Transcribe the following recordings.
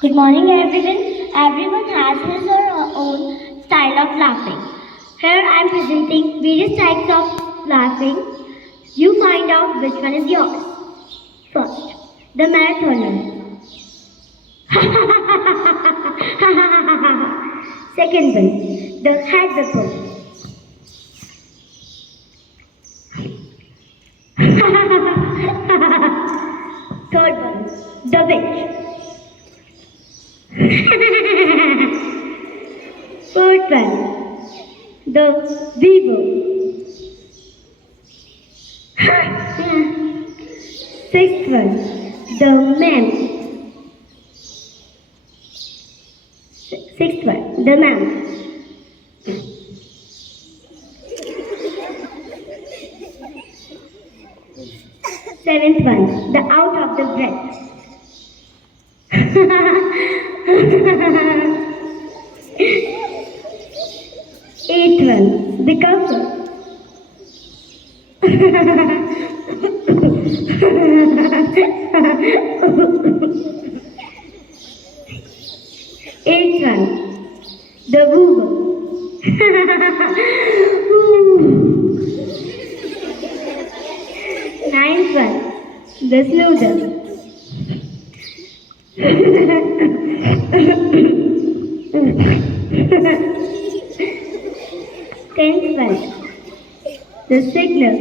Good morning, everyone. Everyone has his or her own style of laughing. Here I am presenting various types of laughing. You find out which one is yours. First, the marathoner. Second one, the head whipper. Third one, the witch. Fourth one, the weaver. Sixth one, the man. Sixth one, the man. Seventh one, the out of the breath. Eighth one, the comfort. Eighth one, the wooer. Ninth one, the snoozer. Tenth one, the signal.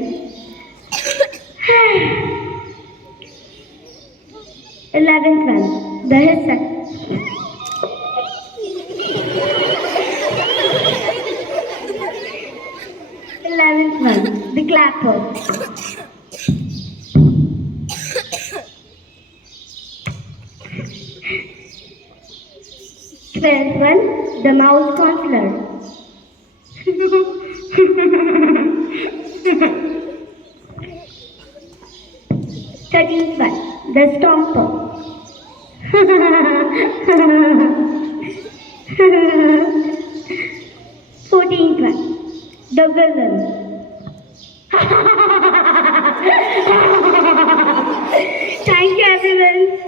11th one, the hisser. 11th one, the clapper. 12th one, the mouse counselor. 13th one, the stomper. 14th one, the villain. Thank you, everyone.